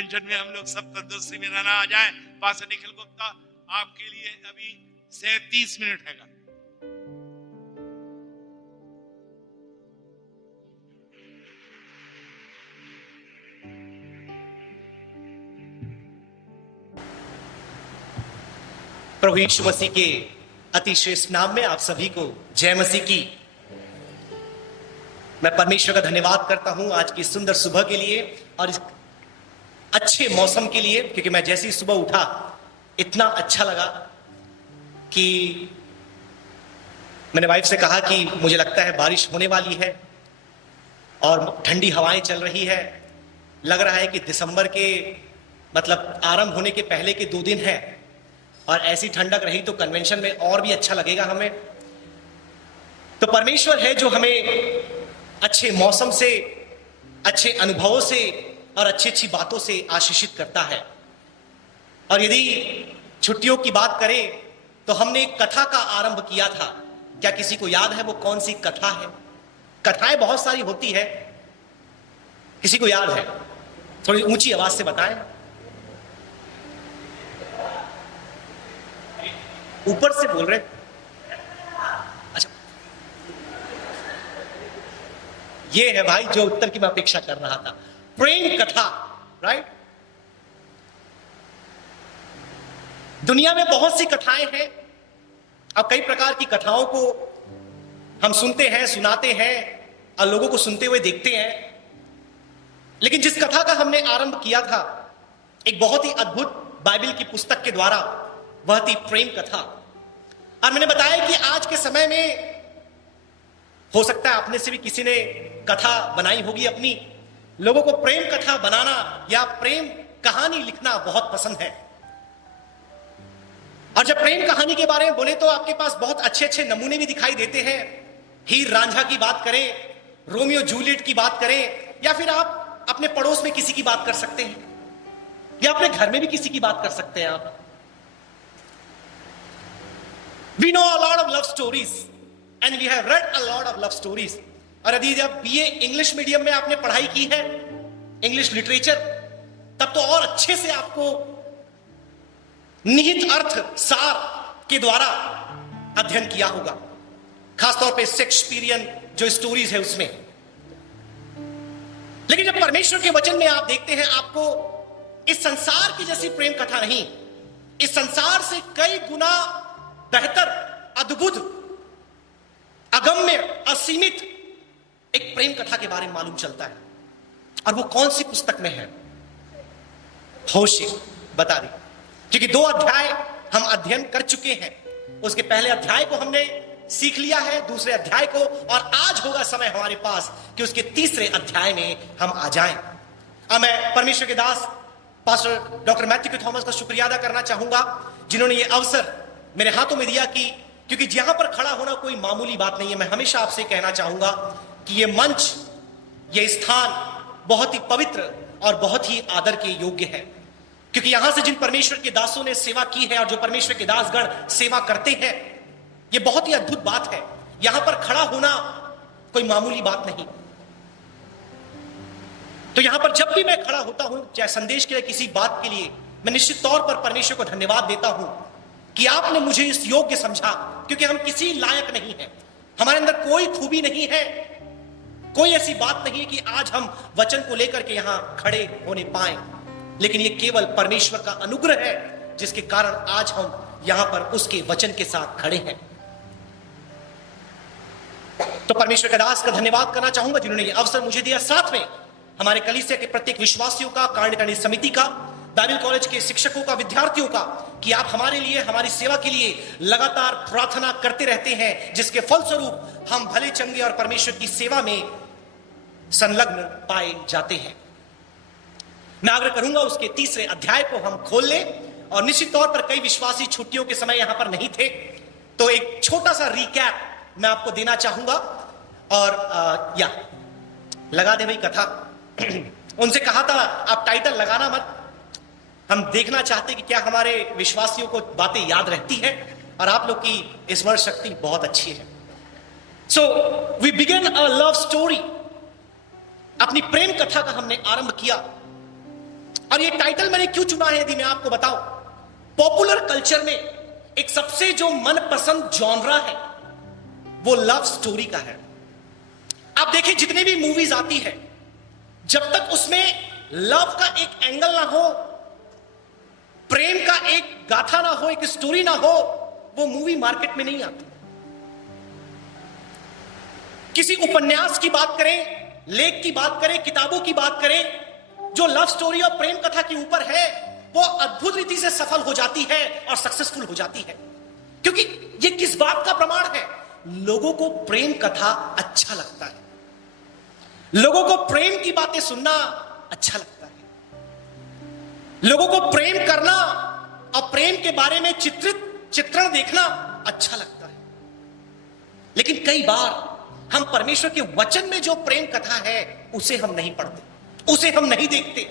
Convention में हम लोग सब तंदुरुस्ती में रहना आ जाए। पास्टर निखिल गुप्ता, आपके लिए अभी 37 मिनट है। प्रभु यीशु मसीह के अति श्रेष्ठ नाम में आप सभी को जय मसीह की। मैं परमेश्वर का धन्यवाद करता हूं आज की सुंदर सुबह के लिए और इस अच्छे मौसम के लिए, क्योंकि मैं जैसे ही सुबह उठा इतना अच्छा लगा कि मैंने वाइफ से कहा कि मुझे लगता है बारिश होने वाली है और ठंडी हवाएं चल रही है। लग रहा है कि दिसंबर के मतलब आरंभ होने के पहले के 2 दिन है और ऐसी ठंडक रही तो कन्वेंशन में और भी अच्छा लगेगा हमें। तो परमेश्वर है जो हमें अच्छे मौसम से, अच्छे अनुभवों से और अच्छी अच्छी बातों से आशीषित करता है। और यदि छुट्टियों की बात करें तो हमने एक कथा का आरंभ किया था। क्या किसी को याद है वो कौन सी कथा है? कथाएं बहुत सारी होती है, किसी को याद है? थोड़ी ऊंची आवाज से बताएं। ऊपर से बोल रहे? अच्छा, ये है भाई जो उत्तर की मैं अपेक्षा कर रहा था, प्रेम कथा, राइट। दुनिया में बहुत सी कथाएं हैं। अब कई प्रकार की कथाओं को हम सुनते हैं, सुनाते हैं और लोगों को सुनते हुए देखते हैं। लेकिन जिस कथा का हमने आरंभ किया था एक बहुत ही अद्भुत बाइबल की पुस्तक के द्वारा, वह थी प्रेम कथा। और मैंने बताया कि आज के समय में हो सकता है आपने से भी किसी ने कथा बनाई होगी अपनी। लोगों को प्रेम कथा बनाना या प्रेम कहानी लिखना बहुत पसंद है। और जब प्रेम कहानी के बारे में बोले तो आपके पास बहुत अच्छे अच्छे नमूने भी दिखाई देते हैं। हीर रांझा की बात करें, रोमियो जूलियट की बात करें, या फिर आप अपने पड़ोस में किसी की बात कर सकते हैं, या अपने घर में भी किसी की बात कर सकते हैं आप। We know a lot of love stories and we have read a lot of love stories. और यदि जब बीए इंग्लिश मीडियम में आपने पढ़ाई की है, इंग्लिश लिटरेचर, तब तो और अच्छे से आपको निहित अर्थ सार के द्वारा अध्ययन किया होगा, खासतौर पे शेक्सपियरियन जो स्टोरीज है उसमें। लेकिन जब परमेश्वर के वचन में आप देखते हैं, आपको इस संसार की जैसी प्रेम कथा नहीं, इस संसार से कई गुना बेहतर, अद्भुत, अगम्य, असीमित एक प्रेम कथा के बारे में मालूम चलता है। और वो कौन सी पुस्तक में है? होशे, बता दी। क्योंकि 2 अध्याय हम अध्ययन कर चुके हैं। उसके पहले अध्याय को हमने सीख लिया है, दूसरे अध्याय को, और आज होगा समय हमारे पास कि उसके तीसरे अध्याय में हम आ जाएं। अब मैं परमेश्वर के दास पास्टर डॉक्टर मैथ्यू थॉमस का शुक्रिया अदा करना चाहूंगा, जिन्होंने ये अवसर मेरे हाथों में दिया कि क्योंकि यहां पर खड़ा होना कोई मामूली बात नहीं है। मैं हमेशा आपसे कहना चाहूंगा कि ये मंच, ये स्थान बहुत ही पवित्र और बहुत ही आदर के योग्य है, क्योंकि यहां से जिन परमेश्वर के दासों ने सेवा की है और जो परमेश्वर के दासगण सेवा करते हैं, ये बहुत ही अद्भुत बात है। यहां पर खड़ा होना कोई मामूली बात नहीं। तो यहां पर जब भी मैं खड़ा होता हूं, चाहे संदेश के लिए, किसी बात के लिए, मैं निश्चित तौर पर परमेश्वर को धन्यवाद देता हूं कि आपने मुझे इस योग्य समझा, क्योंकि हम किसी लायक नहीं हैं, हमारे अंदर कोई खूबी नहीं है, कोई ऐसी बात नहीं है कि आज हम वचन को लेकर के यहां खड़े होने पाए। लेकिन ये केवल परमेश्वर का अनुग्रह है जिसके कारण आज हम यहां पर उसके वचन के साथ खड़े हैं। तो परमेश्वर के दास का धन्यवाद करना चाहूंगा जिन्होंने ये अवसर मुझे दिया, साथ में हमारे कलीसिया के प्रत्येक विश्वासियों का, कार्यकारिणी समिति का, बाइबल कॉलेज के शिक्षकों का, विद्यार्थियों का, कि आप हमारे लिए, हमारी सेवा के लिए लगातार प्रार्थना करते रहते हैं, जिसके फलस्वरूप हम भले चंगे और परमेश्वर की सेवा में संलग्न पाए जाते हैं। मैं आग्रह करूंगा उसके तीसरे अध्याय को हम खोल लें, और निश्चित तौर पर कई विश्वासी छुट्टियों के समय यहां पर नहीं थे, तो एक छोटा सा रिकैप मैं आपको देना चाहूंगा। और या लगा दे भाई कथा। उनसे कहा था आप टाइटल लगाना मत, हम देखना चाहते कि क्या हमारे विश्वासियों को बातें याद रहती है, और आप लोग की स्मरण शक्ति बहुत अच्छी है। So we begin a love story, अपनी प्रेम कथा का हमने आरंभ किया। और ये टाइटल मैंने क्यों चुना है यदि मैं आपको बताऊं, पॉपुलर कल्चर में एक सबसे जो मनपसंद जॉनरा है वो लव स्टोरी का है। आप देखिए जितनी भी मूवीज आती है, जब तक उसमें लव का एक एंगल ना हो, प्रेम का एक गाथा ना हो, एक स्टोरी ना हो, वो मूवी मार्केट में नहीं आती। किसी उपन्यास की बात करें, लेख की बात करें, किताबों की बात करें, जो लव स्टोरी और प्रेम कथा के ऊपर है वो अद्भुत रीति से सफल हो जाती है और सक्सेसफुल हो जाती है। क्योंकि ये किस बात का प्रमाण है? लोगों को प्रेम कथा अच्छा लगता है, लोगों को प्रेम की बातें सुनना अच्छा लगता है, लोगों को प्रेम करना और प्रेम के बारे में चित्रण देखना अच्छा लगता है। लेकिन कई बार हम परमेश्वर के वचन में जो प्रेम कथा है उसे हम नहीं पढ़ते, उसे हम नहीं देखते,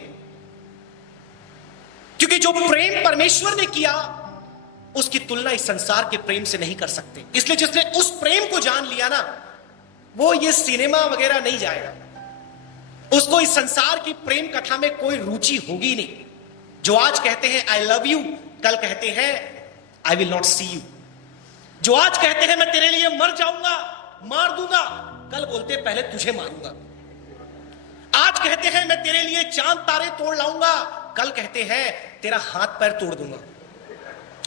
क्योंकि जो प्रेम परमेश्वर ने किया उसकी तुलना इस संसार के प्रेम से नहीं कर सकते। इसलिए जिसने उस प्रेम को जान लिया ना, वो ये सिनेमा वगैरह नहीं जाएगा, उसको इस संसार की प्रेम कथा में कोई रुचि होगी नहीं। जो आज कहते हैं आई लव यू, कल कहते हैं I will not see you. जो आज कहते हैं मैं तेरे लिए मर जाऊंगा, मार दूंगा, कल बोलते हैं पहले तुझे मारूंगा। आज कहते हैं मैं तेरे लिए चांद तारे तोड़ लाऊंगा, कल कहते हैं तेरा हाथ पैर तोड़ दूंगा।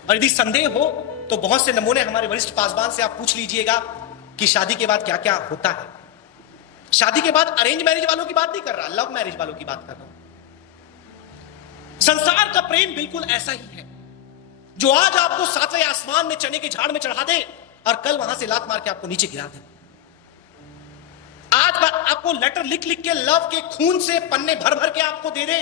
और यदि संदेह हो तो बहुत से नमूने हमारे वरिष्ठ पासवान से आप पूछ लीजिएगा कि शादी के बाद क्या क्या होता है। शादी के बाद अरेंज मैरिज वालों की बात नहीं कर रहा, लव मैरिज वालों की बात कर रहा हूं। संसार का प्रेम बिल्कुल ऐसा ही है, जो आज आपको सातवें आसमान में चने के झाड़ में चढ़ा दे और कल वहां से लात मार के आपको नीचे गिरा दे। आज आपको लेटर लिख लिख के लव के खून से पन्ने भर भर के आपको दे दे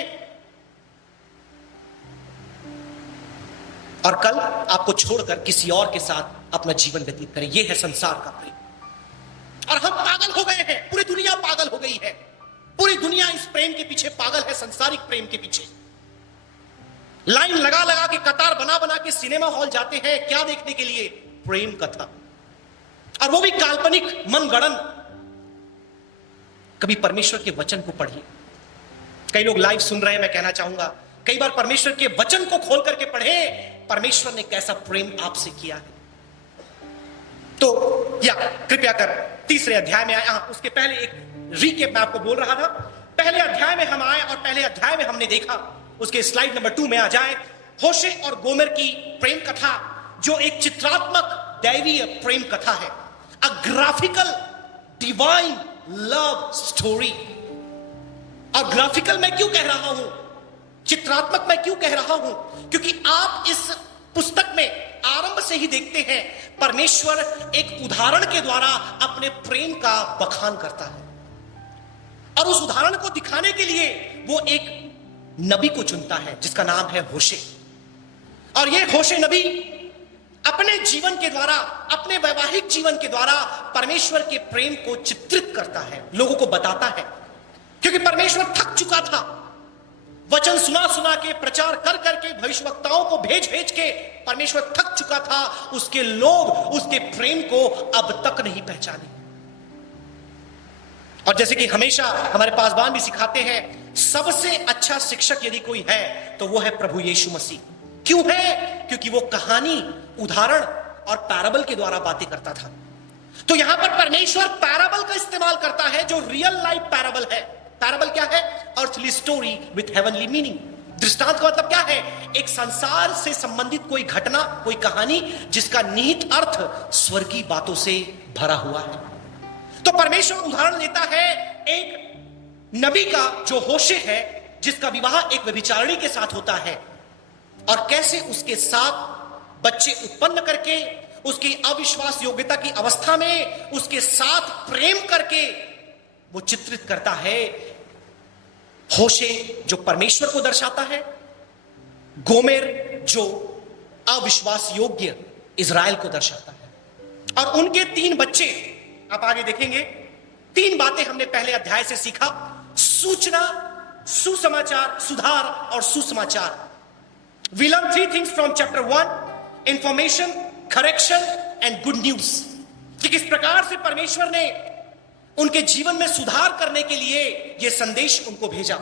और कल आपको छोड़कर किसी और के साथ अपना जीवन व्यतीत करे। यह है संसार का प्रेम। और हम पागल हो गए हैं, पूरी दुनिया पागल हो गई है, पूरी दुनिया इस प्रेम के पीछे पागल है, संसारिक प्रेम के पीछे। लाइन लगा लगा के, कतार बना बना के सिनेमा हॉल जाते हैं, क्या देखने के लिए? प्रेम कथा, और वो भी काल्पनिक, मनगढ़ंत। कभी परमेश्वर के वचन को पढ़िए। कई लोग लाइव सुन रहे हैं, मैं कहना चाहूंगा कई बार परमेश्वर के वचन को खोल करके पढ़े, परमेश्वर ने कैसा प्रेम आपसे किया है। तो या कृपया कर तीसरे अध्याय में आए। उसके पहले एक रीकैप मैं आपको बोल रहा था। पहले अध्याय में हम आए और पहले अध्याय में हमने देखा, उसके स्लाइड नंबर 2 में आ जाए, होशे और गोमेर की प्रेम कथा, जो एक चित्रात्मक दैवीय प्रेम कथा है, अ ग्राफिकल डिवाइन लव स्टोरी। और ग्राफिकल मैं क्यों कह रहा हूं, चित्रात्मक मैं क्यों कह रहा हूं? क्योंकि आप इस पुस्तक में आरंभ से ही देखते हैं परमेश्वर एक उदाहरण के द्वारा अपने प्रेम का बखान करता है, और उस उदाहरण को दिखाने के लिए वो एक नबी को चुनता है जिसका नाम है होशे। और यह होशे नबी अपने जीवन के द्वारा, अपने वैवाहिक जीवन के द्वारा परमेश्वर के प्रेम को चित्रित करता है, लोगों को बताता है। क्योंकि परमेश्वर थक चुका था, वचन सुना सुना के, प्रचार कर करके, भविष्यवक्ताओं को भेज भेज के परमेश्वर थक चुका था। उसके लोग उसके प्रेम को अब तक नहीं पहचाने। और जैसे कि हमेशा हमारे पासवान भी सिखाते हैं, सबसे अच्छा शिक्षक यदि कोई है तो वो है प्रभु यीशु मसीह। क्यों है? क्योंकि वो कहानी, उदाहरण और पैराबल के द्वारा बातें करता था। तो यहां पर परमेश्वर पैराबल का इस्तेमाल करता है, जो रियल लाइफ पैराबल है। पैराबल क्या है? Earthly story with heavenly meaning. दृष्टांत का मतलब क्या है? एक संसार से संबंधित कोई घटना, कोई कहानी जिसका निहित अर्थ स्वर्गीय बातों से भरा हुआ है। तो परमेश्वर उदाहरण देता है एक नबी का, जो होशे है, जिसका विवाह एक व्यभिचारिणी के साथ होता है, और कैसे उसके साथ बच्चे उत्पन्न करके, उसकी अविश्वास योग्यता की अवस्था में उसके साथ प्रेम करके वो चित्रित करता है। होशे जो परमेश्वर को दर्शाता है, गोमेर जो अविश्वास योग्य इज़राइल को दर्शाता है। और उनके 3 बच्चे, आप आगे देखेंगे, 3 बातें हमने पहले अध्याय से सीखा: सूचना, सुसमाचार, सुधार और सुसमाचार। We learn 3 things from chapter 1: information, correction and good news। कि किस प्रकार से परमेश्वर ने उनके जीवन में सुधार करने के लिए यह संदेश उनको भेजा।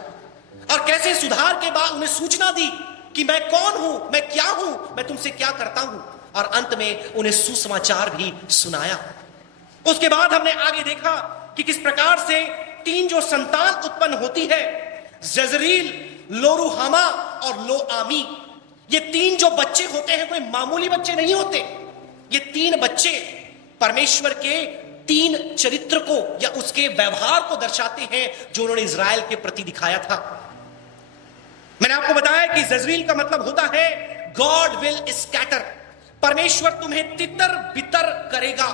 और कैसे सुधार के बाद उन्हें सूचना दी कि मैं कौन हूं, मैं क्या हूं, मैं तुमसे क्या करता हूं, और अंत में उन्हें सुसमाचार भी सुनाया। उसके बाद हमने आगे देखा कि किस प्रकार से 3 जो संतान उत्पन्न होती है, जजरील, लोरुहामा और लोआमी, ये 3 जो बच्चे होते हैं कोई मामूली बच्चे नहीं होते। ये 3 बच्चे परमेश्वर के 3 चरित्र को या उसके व्यवहार को दर्शाते हैं जो उन्होंने इजराइल के प्रति दिखाया था। मैंने आपको बताया कि जजरील का मतलब होता है गॉड विल स्कैटर, परमेश्वर तुम्हें तितर बितर करेगा।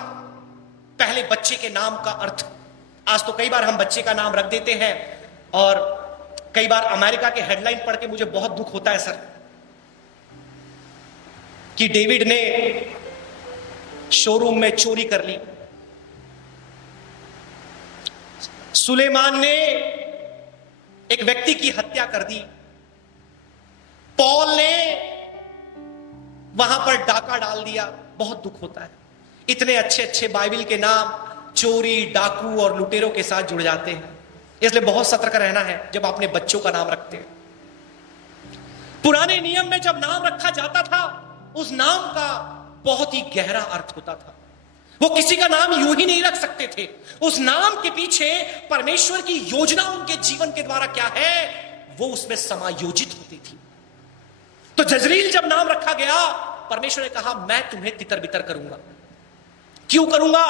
पहले बच्चे के नाम का अर्थ, आज तो कई बार हम बच्चे का नाम रख देते हैं और कई बार अमेरिका के हेडलाइन पढ़ के मुझे बहुत दुख होता है सर, कि डेविड ने शोरूम में चोरी कर ली, सुलेमान ने एक व्यक्ति की हत्या कर दी, पॉल ने वहां पर डाका डाल दिया। बहुत दुख होता है, इतने अच्छे अच्छे बाइबल के नाम चोरी, डाकू और लुटेरों के साथ जुड़ जाते हैं। इसलिए बहुत सतर्क रहना है जब अपने बच्चों का नाम रखते हैं। पुराने नियम में जब नाम रखा जाता था, उस नाम का बहुत ही गहरा अर्थ होता था। वो किसी का नाम यूं ही नहीं रख सकते थे, उस नाम के पीछे परमेश्वर की योजना उनके जीवन के द्वारा क्या है वो उसमें समायोजित होती थी। तो जजरील जब नाम रखा गया, परमेश्वर ने कहा मैं तुम्हें तितर बितर करूंगा। क्यों करूंगा?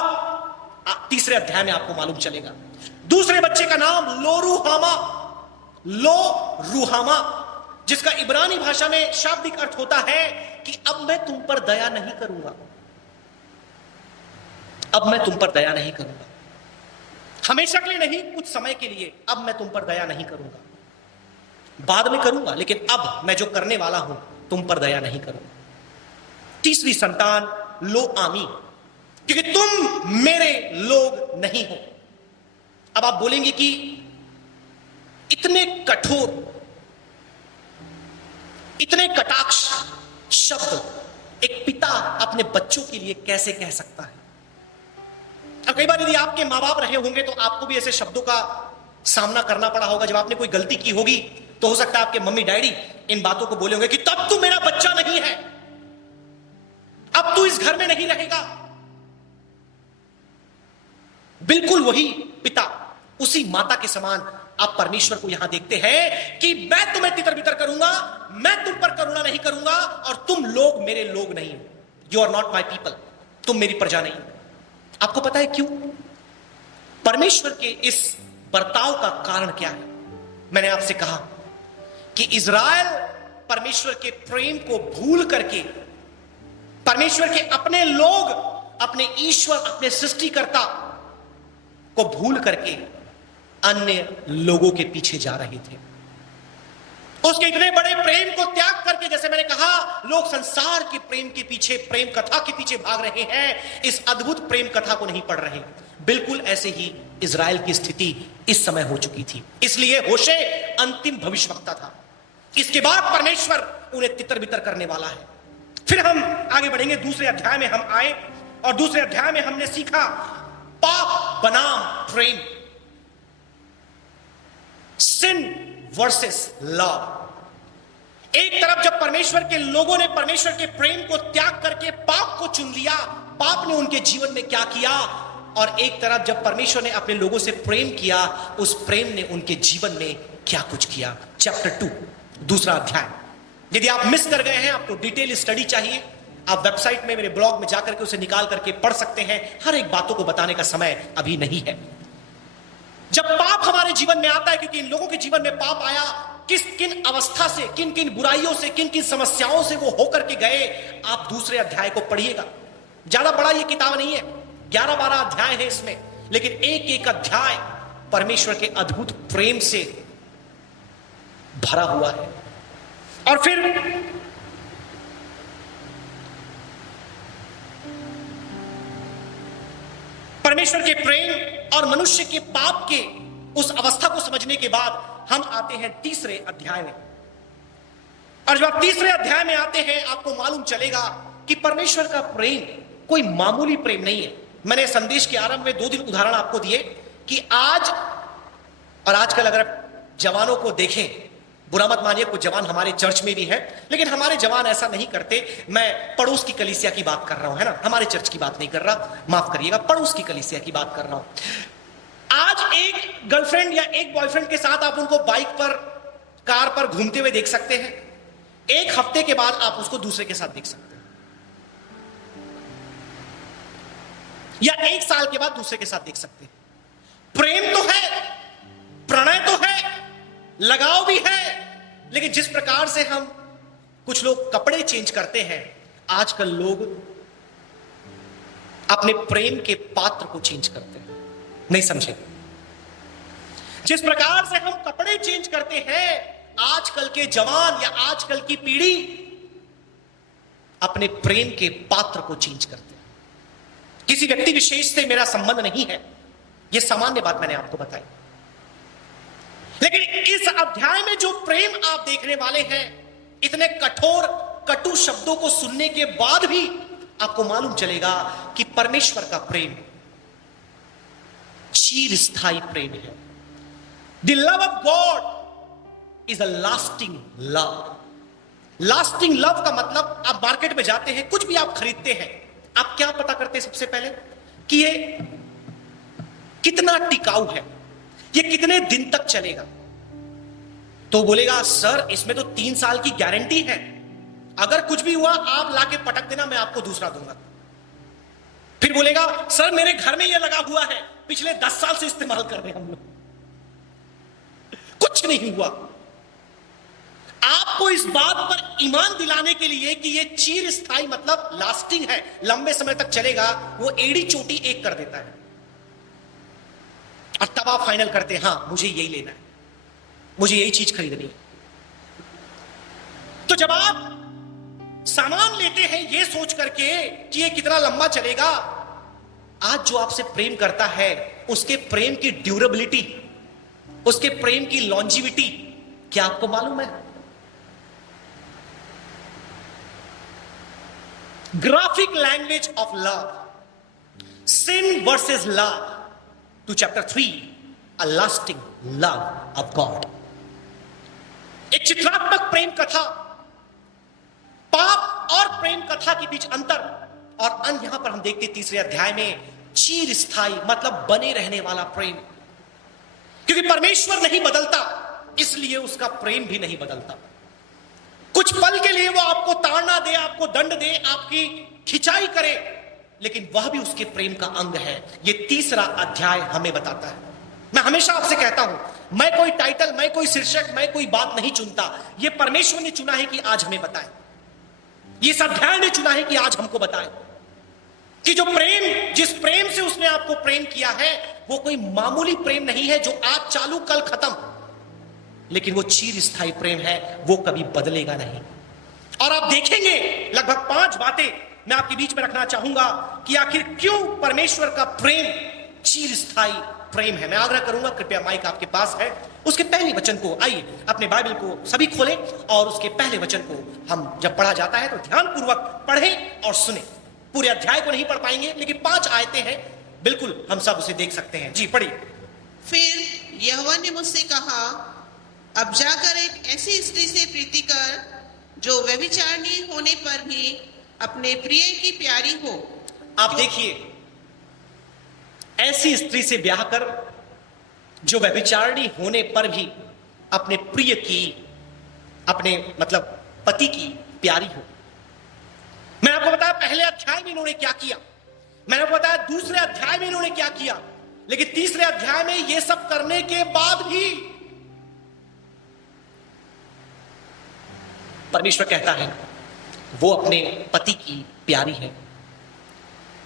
तीसरे अध्याय में आपको मालूम चलेगा। दूसरे बच्चे का नाम लोरुहामा, लोरुहामा, जिसका इब्रानी भाषा में शाब्दिक अर्थ होता है कि अब मैं तुम पर दया नहीं करूंगा, अब मैं तुम पर दया नहीं करूंगा, हमेशा के लिए नहीं, कुछ समय के लिए। अब मैं तुम पर दया नहीं करूंगा, बाद में करूंगा, लेकिन अब मैं जो करने वाला हूं तुम पर दया नहीं करूंगा। तीसरी संतान लोआमी, क्योंकि तुम मेरे लोग नहीं हो। अब आप बोलेंगे कि इतने कठोर, इतने कटाक्ष शब्द एक पिता अपने बच्चों के लिए कैसे कह सकता है? अब कई बार यदि आपके मां बाप रहे होंगे तो आपको भी ऐसे शब्दों का सामना करना पड़ा होगा। जब आपने कोई गलती की होगी तो हो सकता है आपके मम्मी डैडी इन बातों को बोले होंगे कि तब तू मेरा बच्चा नहीं है, अब तू इस घर में नहीं रहेगा। बिल्कुल वही पिता, उसी माता के समान आप परमेश्वर को यहां देखते हैं कि मैं तुम्हें तितर बितर करूंगा, मैं तुम पर करुणा नहीं करूंगा और तुम लोग मेरे लोग नहीं हो। You are not my people, तुम मेरी प्रजा नहीं। आपको पता है क्यों? परमेश्वर के इस बर्ताव का कारण क्या है? मैंने आपसे कहा कि इज़राइल परमेश्वर के प्रेम को भूल करके, परमेश्वर के अपने लोग, अपने ईश्वर, अपने सृष्टिकर्ता को भूल करके अन्य लोगों के पीछे जा रहे थे। उसके इतने बड़े प्रेम को त्याग करके, जैसे मैंने कहा, लोग संसार के प्रेम के पीछे, प्रेम कथा के पीछे भाग रहे हैं, इस अद्भुत प्रेम कथा को नहीं पढ़ रहे। बिल्कुल ऐसे ही इज़राइल की स्थिति इस समय हो चुकी थी। इसलिए होशे अंतिम भविष्यवक्ता था। इसके बाद परमेश्वर उन्हें तितर बितर करने वाला है। फिर हम आगे बढ़ेंगे, दूसरे अध्याय में हम आए और दूसरे अध्याय में हमने सीखा पाप बनाम प्रेम, सिन वर्सेस लव। एक तरफ जब परमेश्वर के लोगों ने परमेश्वर के प्रेम को त्याग करके पाप को चुन लिया, पाप ने उनके जीवन में क्या किया, और एक तरफ जब परमेश्वर ने अपने लोगों से प्रेम किया, उस प्रेम ने उनके जीवन में क्या कुछ किया। चैप्टर 2, दूसरा अध्याय। यदि आप मिस कर गए हैं, आपको डिटेल स्टडी चाहिए, आप वेबसाइट में, मेरे ब्लॉग में जाकर के उसे निकाल करके पढ़ सकते हैं। हर एक बातों को बताने का समय अभी नहीं है। जब पाप हमारे जीवन में आता है, क्योंकि इन लोगों के जीवन में पाप आया, किन अवस्था से, किन किन बुराइयों से, किन किन समस्याओं से वो होकर के गए, आप दूसरे अध्याय को पढ़िएगा। ज्यादा बड़ा ये किताब नहीं है, 11-12 अध्याय है इसमें, लेकिन एक एक अध्याय परमेश्वर के अद्भुत प्रेम से भरा हुआ है। और फिर परमेश्वर के प्रेम और मनुष्य के पाप के उस अवस्था को समझने के बाद हम आते हैं तीसरे अध्याय में। और जब आप तीसरे अध्याय में आते हैं, आपको मालूम चलेगा कि परमेश्वर का प्रेम कोई मामूली प्रेम नहीं है। मैंने संदेश के आरंभ में 2 उदाहरण आपको दिए कि आज और आजकल अगर जवानों को देखें बुरा मत मानिए, कुछ जवान हमारे चर्च में भी है, लेकिन हमारे जवान ऐसा नहीं करते। मैं पड़ोस की कलीसिया की बात कर रहा हूं, है ना, हमारे चर्च की बात नहीं कर रहा, माफ करिएगा, पड़ोस की कलीसिया की बात कर रहा हूं। आज एक गर्लफ्रेंड या एक बॉयफ्रेंड के साथ आप उनको बाइक पर, कार पर घूमते हुए देख सकते हैं। एक हफ्ते के बाद आप उसको दूसरे के साथ देख सकते हैं, या एक साल के बाद दूसरे के साथ देख सकते हैं। प्रेम तो है, प्रणय तो है, लगाव भी है, लेकिन जिस प्रकार से हम कुछ लोग कपड़े चेंज करते हैं, आजकल लोग अपने प्रेम के पात्र को चेंज करते हैं। नहीं समझे? जिस प्रकार से हम कपड़े चेंज करते हैं, आजकल के जवान या आजकल की पीढ़ी अपने प्रेम के पात्र को चेंज करते हैं। किसी व्यक्ति विशेष से मेरा संबंध नहीं है, यह सामान्य बात मैंने आपको बताई, लेकिन इस अध्याय में जो प्रेम आप देखने वाले हैं, इतने कठोर कटु शब्दों को सुनने के बाद भी आपको मालूम चलेगा कि परमेश्वर का प्रेम चिरस्थायी प्रेम है। The love of God is a lasting love. Lasting love का मतलब, आप मार्केट में जाते हैं, कुछ भी आप खरीदते हैं, आप क्या पता करते हैं सबसे पहले कि ये कितना टिकाऊ है, ये कितने दिन तक चलेगा। तो बोलेगा सर इसमें तो 3 साल की गारंटी है, अगर कुछ भी हुआ आप लाके पटक देना, मैं आपको दूसरा दूंगा। फिर बोलेगा सर मेरे घर में ये लगा हुआ है, पिछले 10 साल से इस्तेमाल कर रहे हैं हम लोग, कुछ नहीं हुआ। आपको इस बात पर ईमान दिलाने के लिए कि ये चिरस्थायी मतलब लास्टिंग है, लंबे समय तक चलेगा, वो एड़ी चोटी एक कर देता है, और तब आप फाइनल करते हैं हां मुझे यही लेना है, मुझे यही चीज खरीदनी है। तो जब आप सामान लेते हैं ये सोच करके कि ये कितना लंबा चलेगा, आज जो आपसे प्रेम करता है उसके प्रेम की ड्यूरेबिलिटी, उसके प्रेम की लॉन्जिविटी क्या आपको मालूम है? Graphic language of love, sin versus love to chapter 3, a lasting love of God। एक चित्रात्मक प्रेम कथा, पाप और प्रेम कथा के बीच अंतर, और अन्य यहां पर हम देखते तीसरे अध्याय में चिरस्थायी मतलब बने रहने वाला प्रेम। क्योंकि परमेश्वर नहीं बदलता, इसलिए उसका प्रेम भी नहीं बदलता। कुछ पल के लिए वो आपको ताड़ना दे, आपको दंड दे, आपकी खिंचाई करे, लेकिन वह भी उसके प्रेम का अंग है। यह तीसरा अध्याय हमें बताता है। मैं हमेशा आपसे कहता हूं, मैं कोई टाइटल, मैं कोई शीर्षक, मैं कोई बात नहीं चुनता, यह परमेश्वर ने चुना है कि आज हमें बताए, इस अध्याय ने चुना है कि आज हमको बताए कि जो प्रेम, जिस प्रेम से उसने आपको प्रेम किया है, वो कोई मामूली प्रेम नहीं है जो आज चालू कल खत्म, लेकिन वो चिरस्थायी प्रेम है, वो कभी बदलेगा नहीं। और आप देखेंगे लगभग 5 बातें मैं आपके बीच में रखना चाहूंगा कि आखिर क्यों परमेश्वर का प्रेम चिरस्थायी प्रेम है। मैं आग्रह करूंगा, कृपया माइक आपके पास है, उसके पहले वचन को, आइए अपने बाइबल को सभी खोलें और उसके पहले वचन को हम जब पढ़ा जाता है तो ध्यानपूर्वक पढ़ें और सुने। पूरे अध्याय को नहीं पढ़ पाएंगे, लेकिन 5 आयतें हैं, बिल्कुल हम सब उसे देख सकते हैं। जी पढ़िए। फिर यहोवा ने मुझसे कहा, अब जाकर एक ऐसी स्त्री से प्रीति कर जो व्यभिचारिणी होने पर भी अपने प्रिय की प्यारी हो। आप देखिए, ऐसी स्त्री से ब्याह कर जो व्यभिचारिणी होने पर भी अपने प्रिय की, अपने मतलब पति की प्यारी हो। मैंने आपको बताया पहले अध्याय में इन्होंने क्या किया, मैंने आपको बताया दूसरे अध्याय में इन्होंने क्या किया, लेकिन तीसरे अध्याय में यह सब करने के बाद भी परमेश्वर कहता है वो अपने पति की प्यारी है।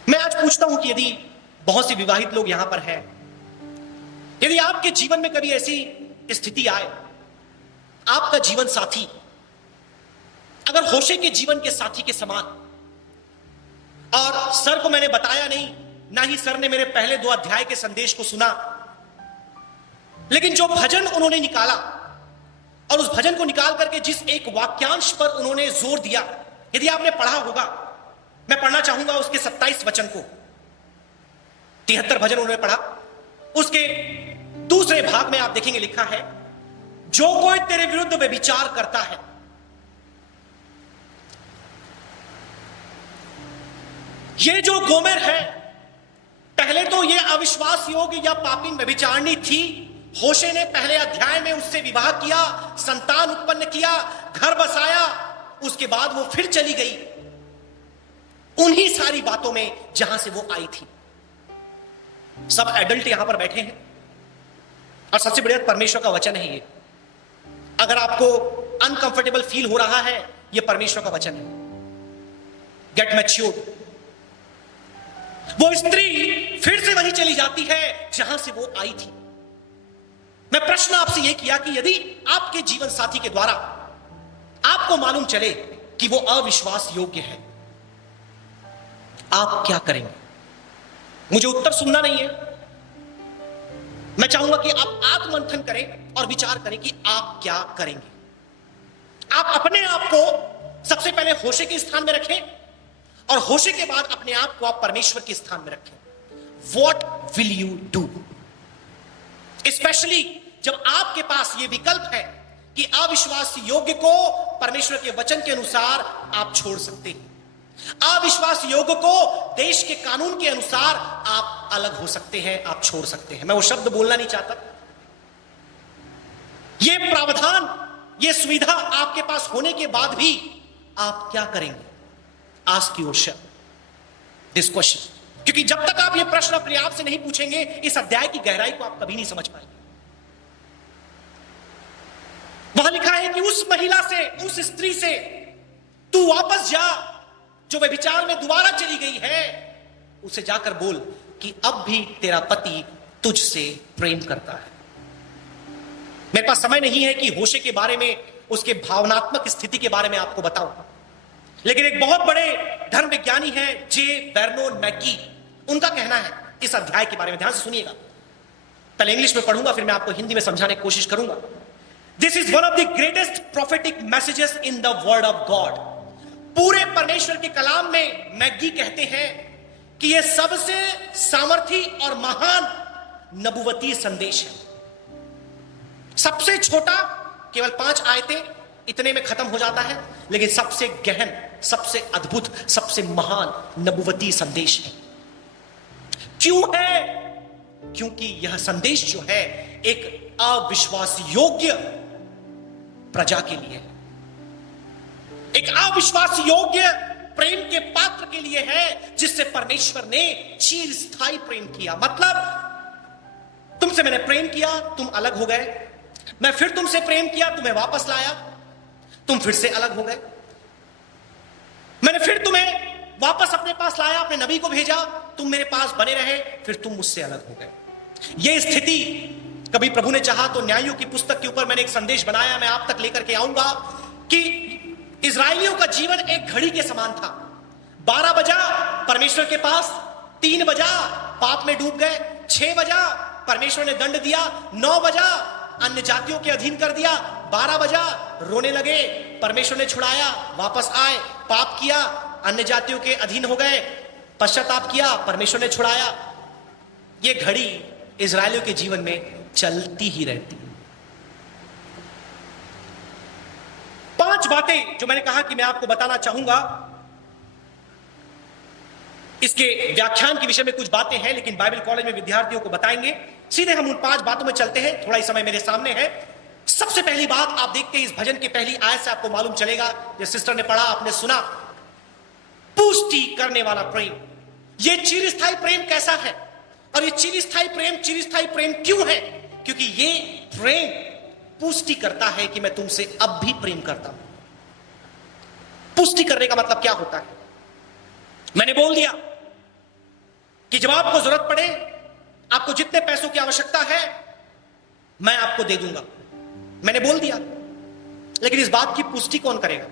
मैं आज पूछता हूं कि यदि बहुत से विवाहित लोग यहां पर हैं, यदि आपके जीवन में कभी ऐसी स्थिति आए, आपका जीवन साथी अगर होशे के जीवन के साथी के समान, और सर को मैंने बताया नहीं, ना ही सर ने मेरे पहले 2 अध्याय के संदेश को सुना, लेकिन जो भजन उन्होंने निकाला और उस भजन को निकाल करके जिस एक वाक्यांश पर उन्होंने जोर दिया, यदि आपने पढ़ा होगा, मैं पढ़ना चाहूंगा उसके 27 वचन को। 73 भजन उन्होंने पढ़ा, उसके दूसरे भाग में आप देखेंगे लिखा है, जो कोई तेरे विरुद्ध व्यभिचार करता है, ये जो गोमेर है, पहले तो ये अविश्वास योग्य या पापी व्यभिचारणी थी। होशे ने पहले अध्याय में उससे विवाह किया, संतान उत्पन्न किया, घर बसाया, उसके बाद वो फिर चली गई उन्हीं सारी बातों में जहां से वो आई थी। सब एडल्ट यहां पर बैठे हैं और सबसे बढ़िया परमेश्वर का वचन है ये। अगर आपको अनकंफर्टेबल फील हो रहा है, ये परमेश्वर का वचन है। Get matured. वो स्त्री फिर से वहीं चली जाती है जहां से वो आई थी। मैं प्रश्न आपसे यह किया कि यदि आपके जीवन साथी के द्वारा आपको मालूम चले कि वो अविश्वास योग्य है, आप क्या करेंगे? मुझे उत्तर सुनना नहीं है। मैं चाहूंगा कि आप आत्ममंथन करें और विचार करें कि आप क्या करेंगे। आप अपने आप को सबसे पहले होशे के स्थान में रखें और होशे के बाद अपने आप को आप परमेश्वर के स्थान में रखें। What will you do? Specially जब आपके पास यह विकल्प है कि अविश्वास योग्य को परमेश्वर के वचन के अनुसार आप छोड़ सकते हैं, अविश्वास योग्य को देश के कानून के अनुसार आप अलग हो सकते हैं, आप छोड़ सकते हैं। मैं वो शब्द बोलना नहीं चाहता। यह प्रावधान, यह सुविधा आपके पास होने के बाद भी आप क्या करेंगे? Ask yourself this question. क्योंकि जब तक आप ये प्रश्न अपने आप से नहीं पूछेंगे, इस अध्याय की गहराई को आप कभी नहीं समझ पाएंगे। वहां लिखा है कि उस महिला से, उस स्त्री से तू वापस जा जो व्यभिचार में दोबारा चली गई है। उसे जाकर बोल कि अब भी तेरा पति तुझसे प्रेम करता है। मेरे पास समय नहीं है कि होशे के बारे में, उसके भावनात्मक स्थिति के बारे में आपको बताऊं, लेकिन एक बहुत बड़े धर्म विज्ञानी है जे वर्नोन मैगी, उनका कहना है इस अध्याय के बारे में। ध्यान से सुनिएगा। पहले इंग्लिश में पढ़ूंगा, फिर मैं आपको हिंदी में समझाने की कोशिश करूंगा। This is one of the greatest prophetic messages in the word of God. पूरे परमेश्वर के कलाम में मैगी कहते हैं कि यह सबसे सामर्थी और महान नबुवती संदेश है। सबसे छोटा, केवल 5 आयतें, इतने में खत्म हो जाता है, लेकिन सबसे गहन, सबसे अद्भुत, सबसे महान नबुवती संदेश है। क्यों है? क्योंकि यह संदेश जो है एक अविश्वास योग्य प्रजा के लिए, एक अविश्वास योग्य प्रेम के पात्र के लिए है, जिससे परमेश्वर ने चिरस्थायी प्रेम किया। मतलब तुमसे मैंने प्रेम किया, तुम अलग हो गए, मैं फिर तुमसे प्रेम किया, तुम्हें वापस लाया, तुम फिर से अलग हो गए, मैंने फिर तुम्हें वापस अपने पास लाया, अपने नबी को भेजा, तुम मेरे पास बने रहे, फिर तुम मुझसे अलग हो गए। यह स्थिति कभी प्रभु ने चाहा तो न्यायों की पुस्तक के ऊपर मैंने एक संदेश बनाया, मैं आप तक लेकर के आऊंगा कि इजराइलियों का जीवन एक घड़ी के समान था। 12 बजा परमेश्वर के पास, 3 बजा पाप में डूब गए, 6 बजा परमेश्वर ने दंड दिया, 9 बजा अन्य जातियों के अधीन कर दिया, 12 बजा रोने लगे, परमेश्वर ने छुड़ाया, वापस आए, पाप किया, अन्य जातियों के अधीन हो गए, पश्चाताप किया, परमेश्वर ने छुड़ाया। यह घड़ी इजराइलियों के जीवन में चलती ही रहती है। 5 बातें जो मैंने कहा कि मैं आपको बताना चाहूंगा। इसके व्याख्यान के विषय में कुछ बातें हैं, लेकिन बाइबल कॉलेज में विद्यार्थियों को बताएंगे। सीधे हम उन 5 बातों में चलते हैं। थोड़ा ही समय मेरे सामने है। सबसे पहली बात आप देखते हैं इस भजन के पहली आयत से आपको मालूम चलेगा, जो सिस्टर ने पढ़ा, आपने सुना, पुष्टि करने वाला प्रेम। यह चिरस्थायी प्रेम कैसा है? और ये चिरस्थायी प्रेम क्यों है? क्योंकि ये प्रेम पुष्टि करता है कि मैं तुमसे अब भी प्रेम करता हूं। पुष्टि करने का मतलब क्या होता है? मैंने बोल दिया कि जब आपको जरूरत पड़े, आपको जितने पैसों की आवश्यकता है, मैं आपको दे दूंगा। मैंने बोल दिया, लेकिन इस बात की पुष्टि कौन करेगा?